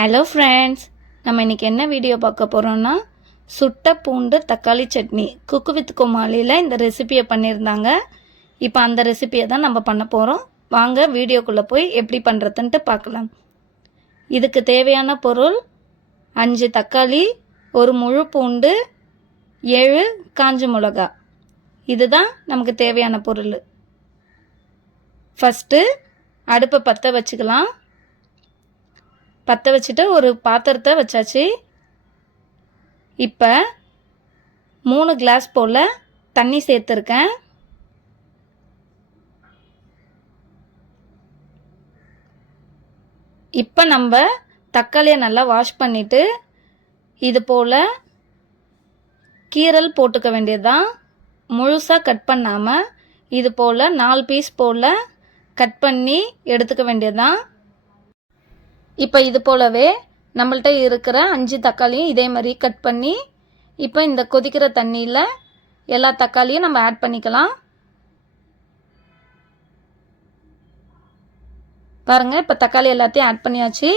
Hello friends, நம்ம இன்றைக்கி என்ன வீடியோ பார்க்க போகிறோன்னா சுட்ட பூண்டு தக்காளி சட்னி குக்கு வித் கோமாளியில் இந்த ரெசிபியை பண்ணியிருந்தாங்க. இப்போ அந்த ரெசிபியை தான் நம்ம பண்ண போகிறோம். வாங்க வீடியோக்குள்ளே போய் எப்படி பண்ணுறதுன்ட்டு பார்க்கலாம். இதுக்கு தேவையான பொருள் 5 தக்காளி, ஒரு முழு பூண்டு, 7 காஞ்ச மிளகா. இதுதான் நமக்கு தேவையான பொருள். ஃபஸ்ட்டு அடுப்பை பற்ற வச்சுக்கலாம். பற்ற வச்சுட்டு ஒரு பாத்திரத்தை வச்சாச்சு. இப்போ 3 கிளாஸ் போல் தண்ணி சேர்த்துருக்கேன். இப்போ நம்ம தக்காளியை நல்லா வாஷ் பண்ணிவிட்டு இது போல் கீரல் போட்டுக்க வேண்டியதுதான். முழுசாக கட் பண்ணாமல் இது போல் 4 பீஸ் போல் கட் பண்ணி எடுத்துக்க வேண்டியதுதான். இப்போ இது போலவே நம்மள்ட்ட இருக்கிற 5 தக்காளியும் இதே மாதிரி கட் பண்ணி இப்போ இந்த கொதிக்கிற தண்ணியில் எல்லா தக்காளியும் நம்ம ஆட் பண்ணிக்கலாம். பாருங்கள், இப்போ தக்காளி எல்லாத்தையும் ஆட் பண்ணியாச்சு.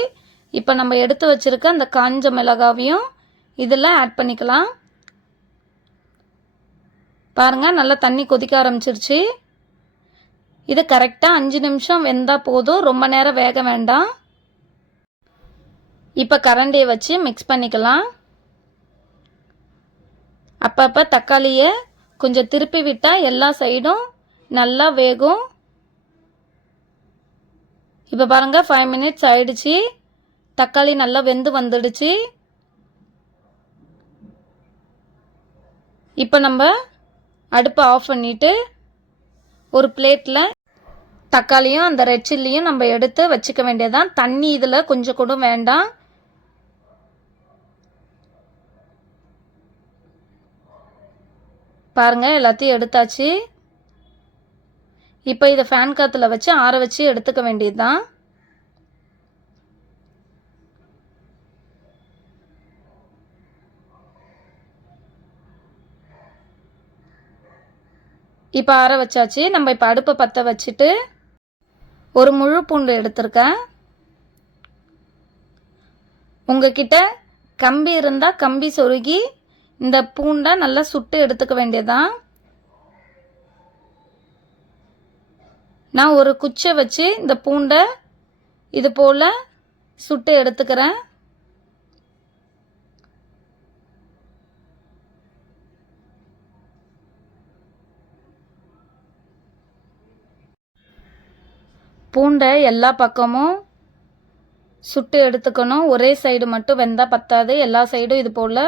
இப்போ நம்ம எடுத்து வச்சுருக்க அந்த காஞ்ச மிளகாவையும் இதில் ஆட் பண்ணிக்கலாம். பாருங்கள், நல்லா தண்ணி கொதிக்க ஆரம்பிச்சிருச்சு. இது கரெக்டாக 5 நிமிஷம் வெந்தால் போதும், ரொம்ப நேரம் வேக வேண்டாம். இப்போ கரண்டியை வச்சு மிக்ஸ் பண்ணிக்கலாம். அப்பப்போ தக்காளியை கொஞ்சம் திருப்பி விட்டால் எல்லா சைடும் நல்லா வேகும். இப்போ பாருங்கள், 5 மினிட்ஸ் ஆயிடுச்சு. தக்காளி நல்லா வெந்து வந்துடுச்சு. இப்போ நம்ம அடுப்பை ஆஃப் பண்ணிவிட்டு ஒரு பிளேட்டில் தக்காளியும் அந்த ரெட் சில்லியும் நம்ம எடுத்து வச்சுக்க வேண்டியதான். தண்ணி இதில் கொஞ்சம் கூட வேண்டாம். பாருங்கள், எல்லாத்தையும் எடுத்தாச்சு. இப்போ இதை ஃபேன் காற்றுல வச்சு ஆற வச்சு எடுத்துக்க வேண்டியது தான். இப்போ ஆற வச்சாச்சு. நம்ம இப்போ அடுப்பை பற்ற வச்சுட்டு ஒரு முழு பூண்டு எடுத்திருக்கேன். உங்ககிட்ட கம்பி இருந்தால் கம்பி சொருகி இந்த பூண்டை நல்லா சுட்டு எடுத்துக்க வேண்டியதான். நான் ஒரு குச்சை வச்சு இந்த பூண்டை இது போல் சுட்டு எடுத்துக்கிறேன். பூண்டை எல்லா பக்கமும் சுட்டு எடுத்துக்கணும். ஒரே சைடு மட்டும் வெந்தால் பத்தாது. எல்லா சைடும் இது போல்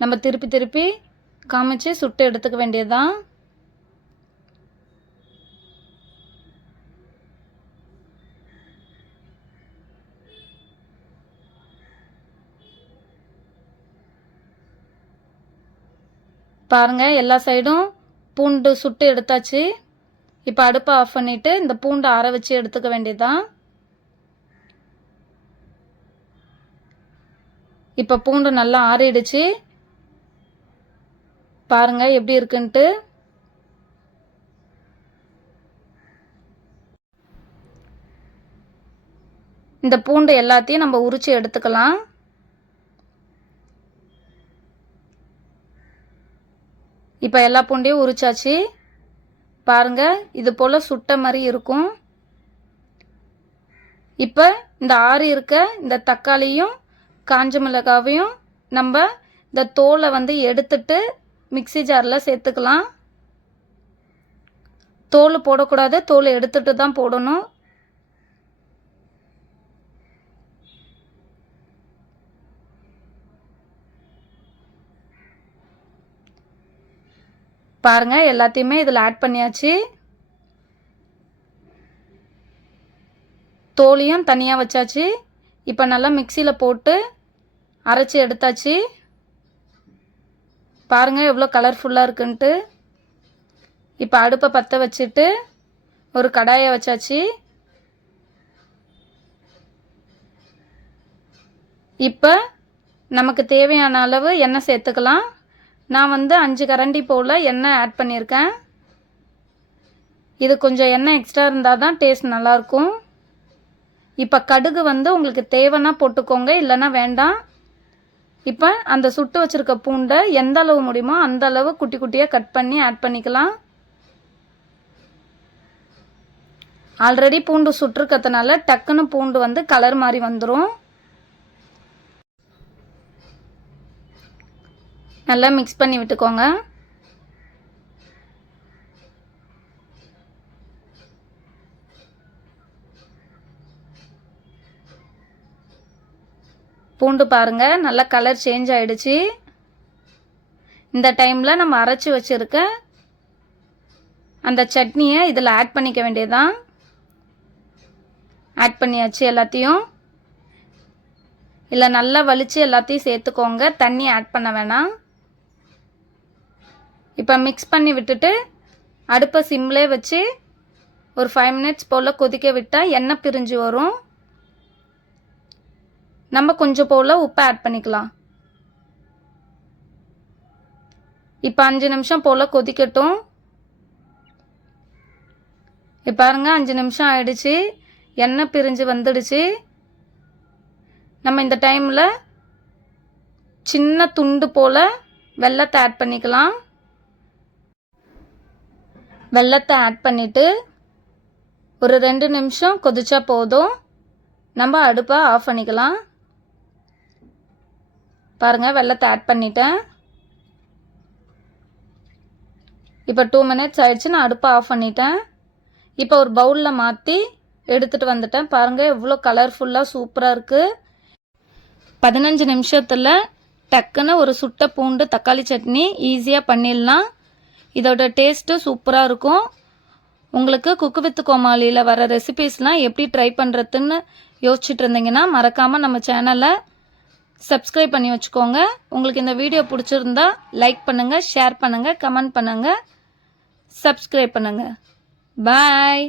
நம்ம திருப்பி திருப்பி காமிச்சு சுட்டு எடுத்துக்க வேண்டியதுதான். பாருங்கள், எல்லா சைடும் பூண்டு சுட்டு எடுத்தாச்சு. இப்போ அடுப்பை ஆஃப் பண்ணிவிட்டு இந்த பூண்டை ஆற வச்சு எடுத்துக்க வேண்டியதுதான். இப்போ பூண்டு நல்லா ஆறிடுச்சு. பாருங்கள் எப்படி இருக்குன்ட்டு. இந்த பூண்டு எல்லாத்தையும் நம்ம உரிச்சு எடுத்துக்கலாம். இப்போ எல்லா பூண்டையும் உரிச்சாச்சு. பாருங்கள், இது போல் சுட்ட மாதிரி இருக்கும். இப்போ இந்த ஆறி இருக்க இந்த தக்காளியும் காஞ்ச மிளகாவையும் நம்ம இந்த தோலை எடுத்துட்டு மிக்ஸி ஜாரில் சேர்த்துக்கலாம். தோல் போடக்கூடாது, தோல் எடுத்துட்டு தான் போடணும். பாருங்கள், எல்லாத்தையுமே இதில் ஆட் பண்ணியாச்சு. தோலையும் தனியாக வச்சாச்சு. இப்போ நல்லா மிக்சியில் போட்டு அரைச்சி எடுத்தாச்சு. பாருங்கள் எவ்வளோ கலர்ஃபுல்லாக இருக்குன்ட்டு. இப்போ அடுப்பை பற்ற வச்சுட்டு ஒரு கடாயை வச்சாச்சு. இப்போ நமக்கு தேவையான அளவு எண்ணெய் சேர்த்துக்கலாம். நான் 5 கரண்டி போல் எண்ணெய் ஆட் பண்ணியிருக்கேன். இது கொஞ்சம் எண்ணெய் எக்ஸ்ட்ரா இருந்தால் தான் டேஸ்ட் நல்லாயிருக்கும். இப்போ கடுகு வந்து உங்களுக்கு தேவைன்னா போட்டுக்கோங்க, இல்லைன்னா வேண்டாம். இப்போ அந்த சுட்டு வச்சுருக்க பூண்டை எந்த அளவு முடியுமோ அந்த அளவு குட்டி குட்டியாக கட் பண்ணி ஆட் பண்ணிக்கலாம். ஆல்ரெடி பூண்டு சுட்டுருக்கிறதுனால டக்குன்னு பூண்டு வந்து கலர் மாதிரி வந்துடும். நல்லா மிக்ஸ் பண்ணி விட்டுக்கோங்க. பூண்டு பாருங்க நல்லா கலர் சேஞ்ச் ஆயிடுச்சு. இந்த டைமில் நம்ம அரைச்சி வச்சுருக்க அந்த சட்னியை இதில் ஆட் பண்ணிக்க வேண்டியதுதான். ஆட் பண்ணியாச்சு எல்லாத்தையும். இல்லை நல்லா வலிச்சு எல்லாத்தையும் சேர்த்துக்கோங்க, தண்ணி ஆட் பண்ண வேணாம். இப்போ மிக்ஸ் பண்ணி விட்டுட்டு அடுப்பை சிம்லே வச்சு ஒரு 5 மினிட்ஸ் போல் கொதிக்க விட்டால் எண்ணெய் பிரிஞ்சு வரும். நம்ம கொஞ்சம் போல் உப்பு ஆட் பண்ணிக்கலாம். இப்போ 5 நிமிஷம் போல் கொதிக்கட்டும். இப்போ பாருங்க 5 நிமிஷம் ஆயிடுச்சு, எண்ணெய் பிரிஞ்சு வந்துடுச்சு. நம்ம இந்த டைமில் சின்ன துண்டு போல் வெல்லத்தை ஆட் பண்ணிக்கலாம். வெல்லத்தை ஆட் பண்ணிவிட்டு ஒரு 2 நிமிஷம் கொதிச்சா போதும், நம்ம அடுப்பை ஆஃப் பண்ணிக்கலாம். பாருங்கள் வெல்லத்தை ஆட் பண்ணிட்டேன். இப்போ 2 மினிட்ஸ் ஆயிடுச்சு, நான் அடுப்பை ஆஃப் பண்ணிட்டேன். இப்போ ஒரு பவுலில் மாற்றி எடுத்துகிட்டு வந்துட்டேன். பாருங்கள் எவ்வளோ கலர்ஃபுல்லாக சூப்பராக இருக்குது. 15 நிமிஷத்தில் டக்குன்னு ஒரு சுட்ட பூண்டு தக்காளி சட்னி ஈஸியாக பண்ணிடலாம். இதோட டேஸ்ட்டு சூப்பராக இருக்கும். உங்களுக்கு குக்கு வித் கோமாளியில் வர ரெசிபீஸ்லாம் எப்படி ட்ரை பண்ணுறதுன்னு யோசிச்சுட்டு இருந்தீங்கன்னா மறக்காமல் நம்ம சேனலை சப்ஸ்கிரைப் பண்ணி வச்சுக்கோங்க. உங்களுக்கு இந்த வீடியோ பிடிச்சிருந்தா லைக் பண்ணுங்கள், ஷேர் பண்ணுங்கள், கமெண்ட் பண்ணுங்கள், சப்ஸ்கிரைப் பண்ணுங்கள். பாய்.